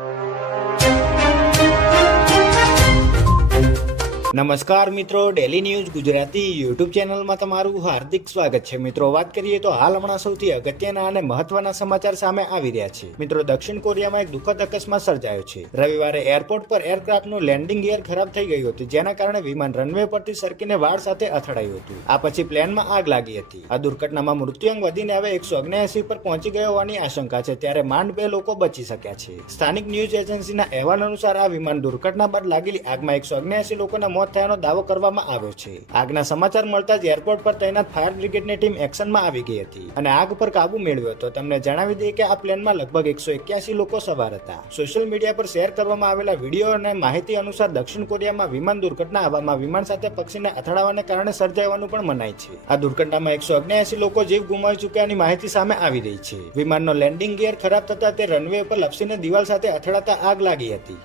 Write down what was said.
you. નમસ્કાર મિત્રો daily news Gujarati YouTube ચેનલમાં તમારું હાર્દિક સ્વાગત છે. મિત્રો, વાત કરીએ તો હાલ હમણાં સૌથી અગત્યના અને મહત્વના સમાચાર સામે આવી રહ્યા છે. મિત્રો, દક્ષિણ કોરિયામાં એક દુઃખદ અકસ્માત સર્જાયો છે. રવિવારે એરપોર્ટ પર એરક્રાફ્ટનું લેન્ડિંગ ગિયર ખરાબ થઈ ગયું હતું, જેના કારણે વિમાન રનવે પરથી સરકીને વાળ સાથે અથડાયું હતું. આ પછી પ્લેનમાં આગ લાગી હતી. આ દુર્ઘટનામાં મૃત્યુઆંક વધીને હવે એકસો ઓગણએસી પર પહોંચી ગયો હોવાની આશંકા છે. ત્યારે માંડ બે લોકો બચી શક્યા છે. સ્થાનિક ન્યૂઝ એજન્સીના અહેવાલ અનુસાર આ વિમાન દુર્ઘટના બાદ લાગેલી આગમાં એકસો ઓગણએસી લોકોના મોત થયાનો દાવો કરવામાં આવ્યો છે. આગના સમાચાર મળતા જ એરપોર્ટ પર તૈનાત ફાયર બ્રિગેડની ટીમ એક્શનમાં આવી ગઈ હતી અને આગ પર કાબુ મેળવ્યો હતો. તમને જણાવી દઈએ કે આ પ્લેનમાં લગભગ એકસો એક્યાસી લોકો સવાર હતા. સોશિયલ મીડિયા પર શેર કરવામાં આવેલા વીડિયો અને માહિતી અનુસાર દક્ષિણ કોરિયામાં વિમાન દુર્ઘટના આવવામાં વિમાન સાથે પક્ષીને અથડાવાને કારણે સર્જાવાનું પણ મનાય છે. આ દુર્ઘટનામાં એકસો ઓગણએસી લોકો જીવ ગુમાવી ચૂક્યાની માહિતી સામે આવી રહી છે. વિમાનનો લેન્ડિંગ ગિયર ખરાબ થતા તે રનવે પર લપસીને દિવાલ સાથે અથડાતા આગ લાગી હતી.